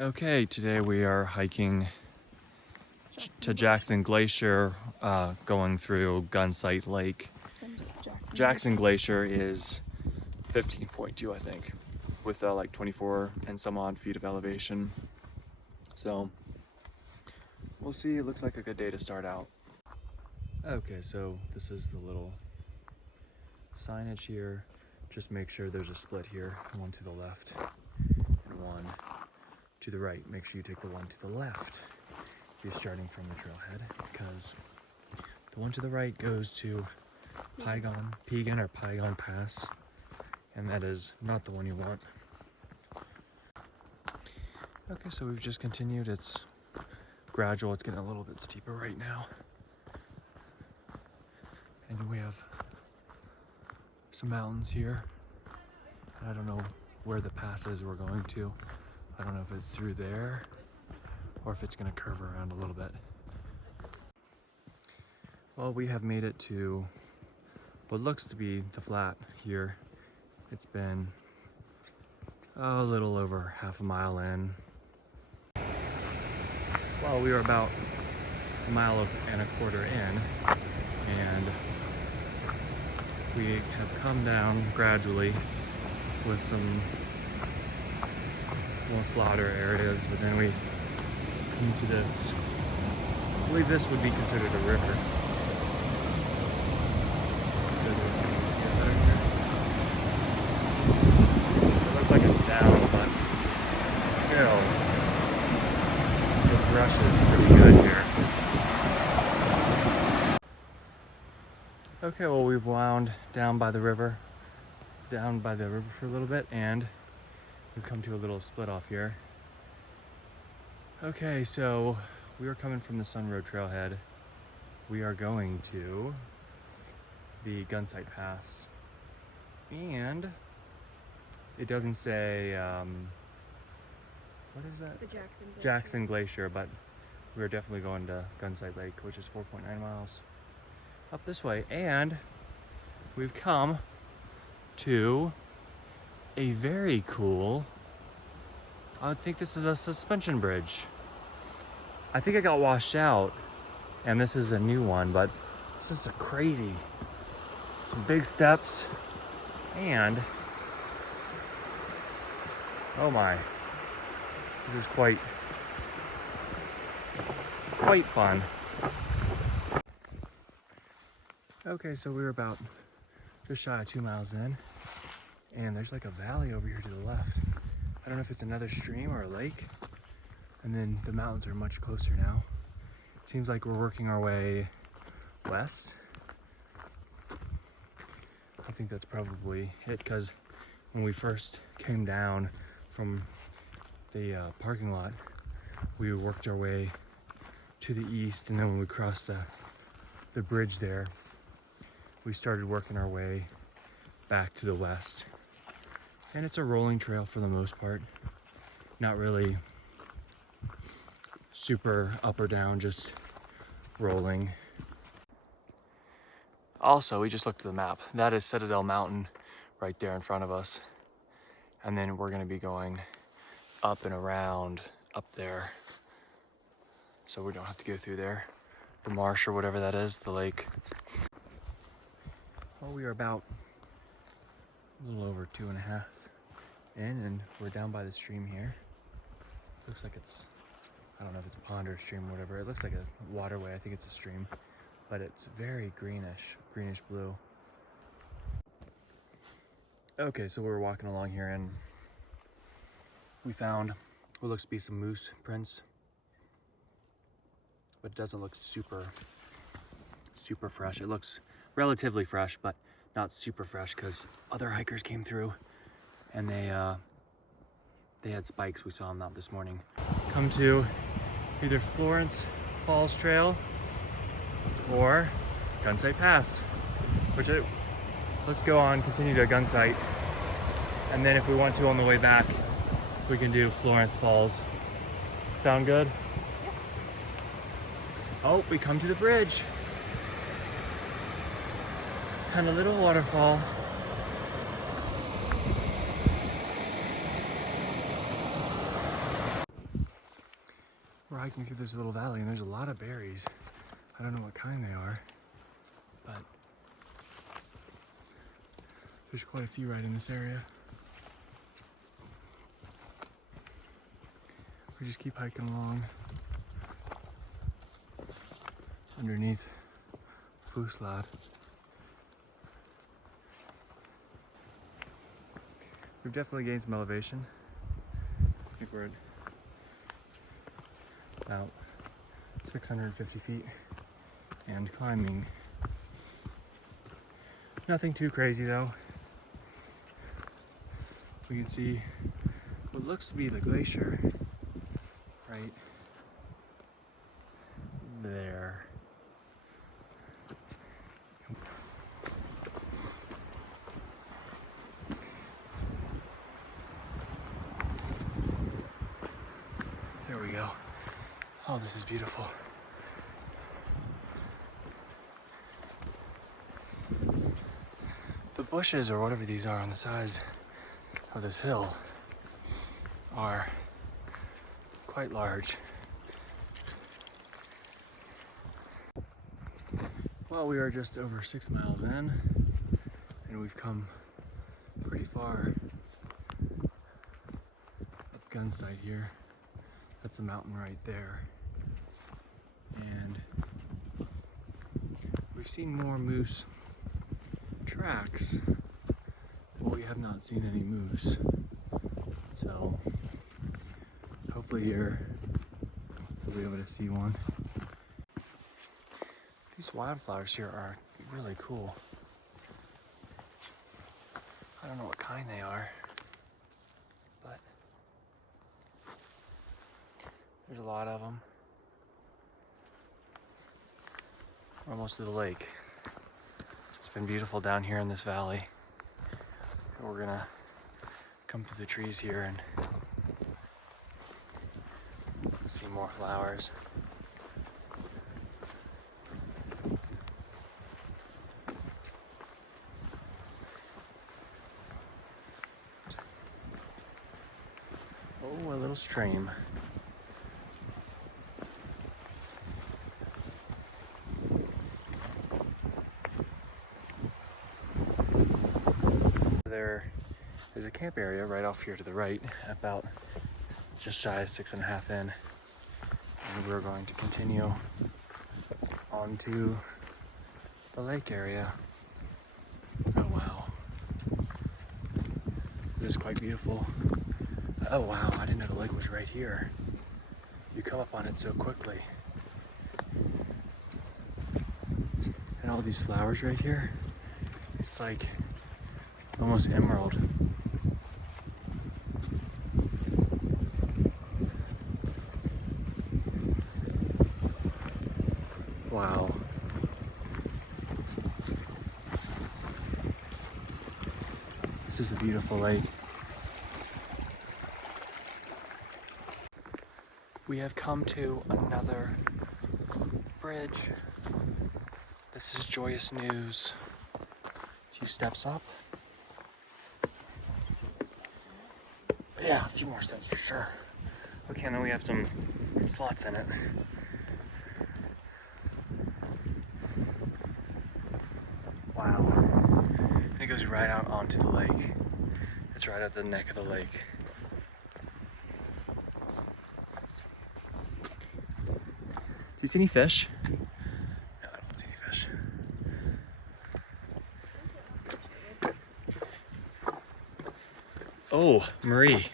Okay, today we are hiking to Jackson Glacier, going through Gunsight Lake. Jackson Glacier is 15.2, I think, with like 24 and some odd feet of elevation. So we'll see. It looks like a good day to start out. Okay, so this is the little signage here. Just make sure there's a split here, one to the left and one to the right. Make sure you take the one to the left if you're starting from the trailhead, because the one to the right goes to Piegan Pass, and that is not the one you want. Okay, so we've just continued. It's gradual. It's getting a little bit steeper right now. And we have some mountains here. I don't know where the pass is we're going to. I don't know if it's through there or if it's gonna curve around a little bit. Well, we have made it to what looks to be the flat here. It's been a little over half a mile in. Well, we were about a mile and a quarter in, and we have come down gradually with some more flatter areas, but then we come to this. I believe this would be considered a river. It looks like it's down, but still, the brush is pretty good here. Okay, well, we've wound down by the river for a little bit, and we've come to a little split off here. Okay, so we are coming from the Sun Road trailhead. We are going to the Gunsight Pass, and it doesn't say, what is that? The Jackson Glacier. Jackson Glacier, but we're definitely going to Gunsight Lake, which is 4.9 miles up this way. And we've come to a very cool, I think this is a suspension bridge. I think it got washed out and this is a new one, but this is a crazy, some big steps, and oh my, this is quite fun. Okay, so we were about just shy of 2 miles in, and there's like a valley over here to the left. I don't know if it's another stream or a lake, and then the mountains are much closer now. It seems like we're working our way west. I think that's probably it, because when we first came down from the parking lot, we worked our way to the east, and then when we crossed the bridge there, we started working our way back to the west. And it's a rolling trail for the most part. Not really super up or down, just rolling. Also, we just looked at the map. That is Citadel Mountain right there in front of us. And then we're gonna be going up and around up there. So we don't have to go through there. The marsh or whatever that is, the lake. Well, we are about a little over 2.5 in, and we're down by the stream here. Looks like it's, I don't know if it's a pond or a stream or whatever. It looks like a waterway. I think it's a stream, but it's very greenish blue. Okay, so we're walking along here, and we found what looks to be some moose prints, but it doesn't look super fresh. It looks relatively fresh, but not super fresh, because other hikers came through and they had spikes. We saw them out this morning. Come to either Florence Falls Trail or Gunsight Pass, let's go on, continue to Gunsight, and then if we want to on the way back, we can do Florence Falls. Sound good? Yeah. Oh, we come to the bridge and a little waterfall. hiking through this little valley and there's a lot of berries. I don't know what kind they are, but there's quite a few right in this area. We just keep hiking along underneath Fuslad. We've definitely gained some elevation. I think we're at about 650 feet and climbing. Nothing too crazy though. We can see what looks to be the glacier right there. There we go. Oh, this is beautiful. The bushes, or whatever these are on the sides of this hill, are quite large. Well, we are just over 6 miles in, and we've come pretty far up Gunsight here. That's the mountain right there. And we've seen more moose tracks, but we have not seen any moose. So hopefully here we'll be able to see one. These wildflowers here are really cool. I don't know what kind they are, but there's a lot of them. We're almost to the lake. It's been beautiful down here in this valley. We're gonna come through the trees here and see more flowers. Oh, a little stream. There is a camp area right off here to the right, about just shy of 6.5 in. And we're going to continue onto the lake area. Oh wow. This is quite beautiful. Oh wow, I didn't know the lake was right here. You come up on it so quickly. And all these flowers right here, it's like almost emerald. Wow. This is a beautiful lake. We have come to another bridge. This is joyous news. A few steps up. Yeah, a few more steps for sure. Okay, and then we have some slots in it. Wow. And it goes right out onto the lake. It's right at the neck of the lake. Do you see any fish? No, I don't see any fish. Oh, Marie.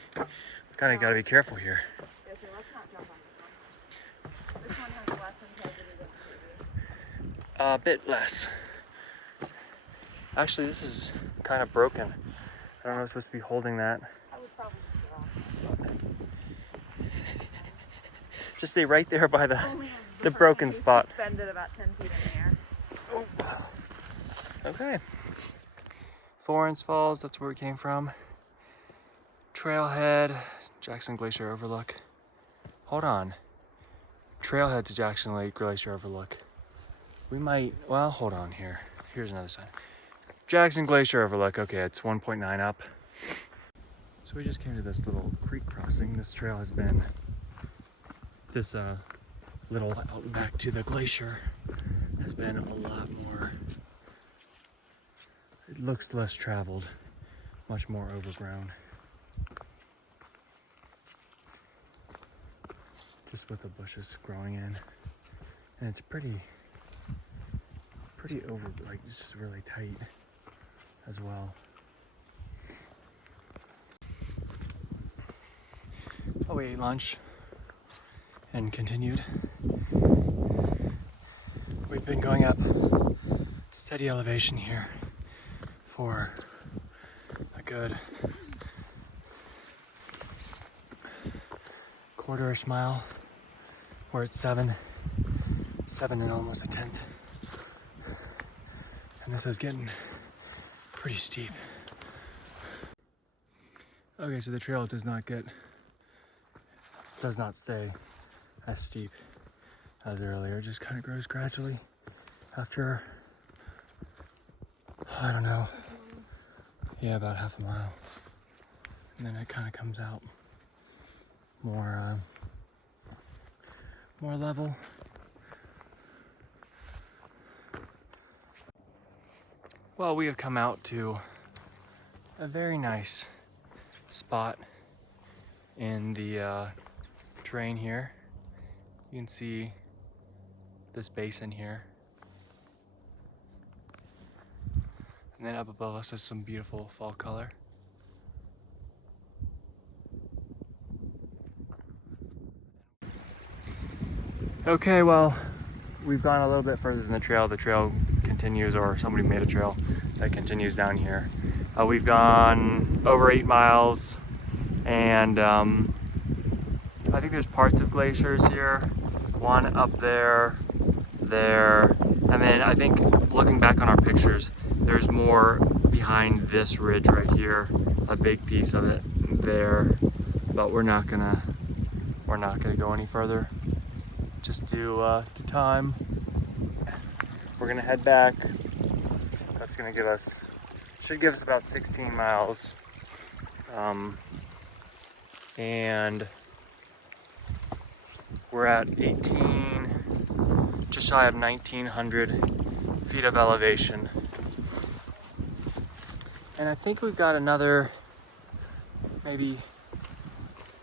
Kind of got to be careful here. Yeah, so let's not jump on this one. This one has less integrity than the previous. A bit less. Actually, this is kind of broken. I don't know if I'm supposed to be holding that. I would probably just get off. Just stay right there by the Only as the broken person who's spot. Suspended about 10 feet in the air. Oh. Okay. Florence Falls, that's where we came from. Trailhead, Jackson Glacier overlook. Hold on. Trailhead to Jackson Lake Glacier overlook. We might, well, hold on here. Here's another sign. Jackson Glacier overlook. Okay, it's 1.9 up. So we just came to this little creek crossing. This trail has been This little out back to the glacier has been a lot more, it looks less traveled, much more overgrown. Just with the bushes growing in. And it's pretty over, like just really tight as well. Oh, we ate lunch and continued. We've been going up steady elevation here for a good quarter-ish mile. We're at 7 and almost a 10th. And this is getting pretty steep. Okay, so the trail does not stay as steep as earlier. It just kind of grows gradually after, I don't know, yeah, about half a mile. And then it kind of comes out more level. Well, we have come out to a very nice spot in the terrain here. You can see this basin here. And then up above us is some beautiful fall color. Okay, well, we've gone a little bit further than the trail. The trail continues, or somebody made a trail that continues down here. We've gone over 8 miles, and I think there's parts of glaciers here. One up there, and then I think looking back on our pictures, there's more behind this ridge right here, a big piece of it there, but we're not gonna go any further, just due to time. We're gonna head back. That's gonna should give us about 16 miles, and we're at 18, just shy of 1900 feet of elevation. And I think we've got another maybe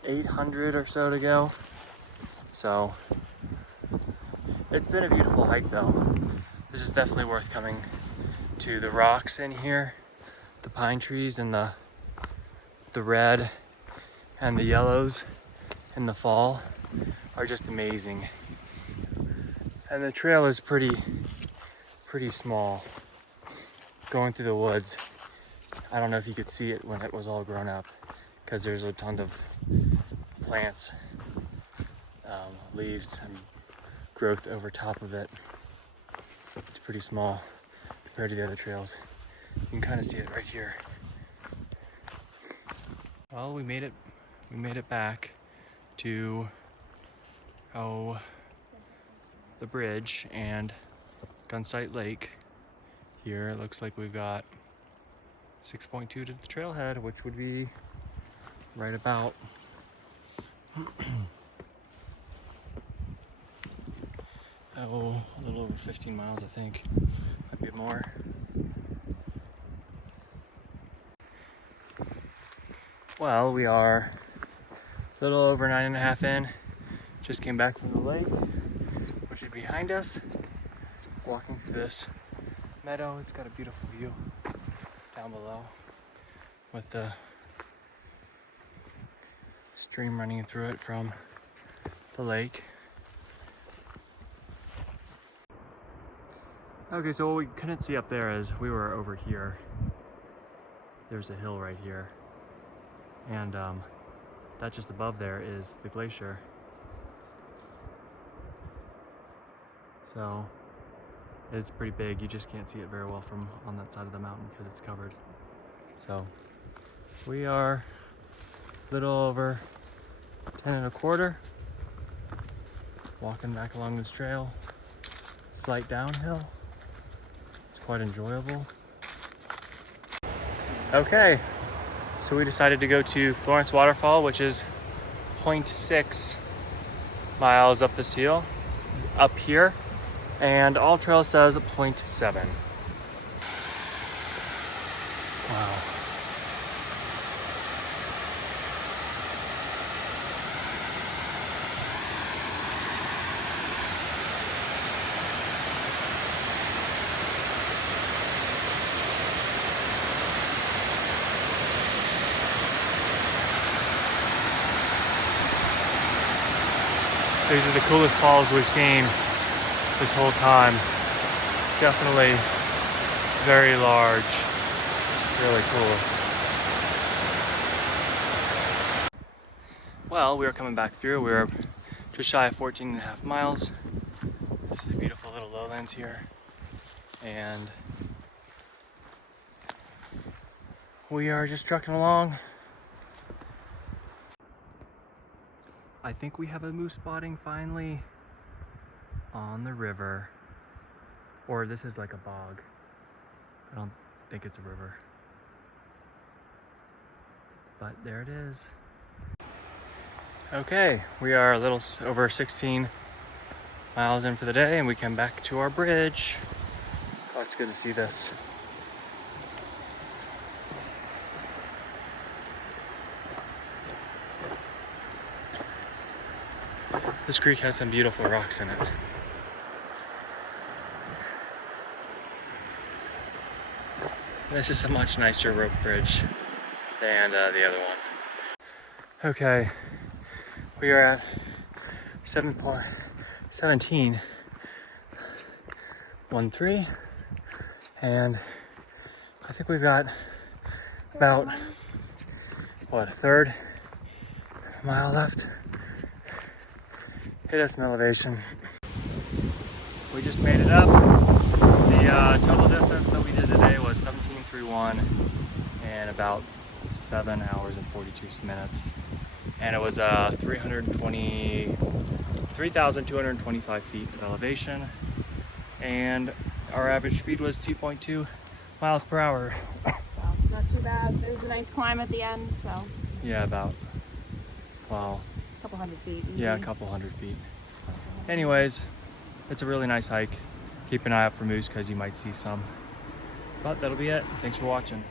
800 or so to go. So it's been a beautiful hike though. This is definitely worth coming to. The rocks in here, the pine trees and the red and the yellows in the fall are just amazing. And the trail is pretty small, going through the woods. I don't know if you could see it when it was all grown up, because there's a ton of plants, leaves and growth over top of it. It's pretty small compared to the other trails. You can kind of see it right here. Well, we made it back to the bridge and Gunsight Lake. Here it looks like we've got 6.2 to the trailhead, which would be right about a little over 15 miles, I think. Might be more. Well, we are a little over 9.5 in. Just came back from the lake, which is behind us. Walking through this meadow. It's got a beautiful view down below with the stream running through it from the lake. Okay, so what we couldn't see up there is we were over here. There's a hill right here. And that just above there is the glacier. So it's pretty big. You just can't see it very well from on that side of the mountain because it's covered. So we are a little over 10.25, walking back along this trail. Slight downhill. It's quite enjoyable. Okay, so we decided to go to Florence Waterfall, which is 0.6 miles up this hill, up here, and AllTrails says 0.7. Wow. These are the coolest falls we've seen this whole time. Definitely very large, really cool. Well, we are coming back through. We're just shy of 14.5 miles. This is a beautiful little lowlands here. And we are just trucking along. I think we have a moose spotting finally on the river. Or this is like a bog. I don't think it's a river. But there it is. Okay, we are a little over 16 miles in for the day and we come back to our bridge. Oh, it's good to see this. This creek has some beautiful rocks in it. This is a much nicer rope bridge than the other one. Okay, we are at 17:13, and I think we've got about, what, a third mile left. Hit us some elevation. We just made it up. The total distance that we did today was 17:31 in about 7 hours and 42 minutes. And it was 3,225 feet of elevation. And our average speed was 2.2 miles per hour. So, not too bad. There's a nice climb at the end, so. Yeah, about, wow. A couple hundred feet. Easy. Yeah, a couple hundred feet. Anyways, it's a really nice hike. Keep an eye out for moose because you might see some. But that'll be it. Thanks for watching.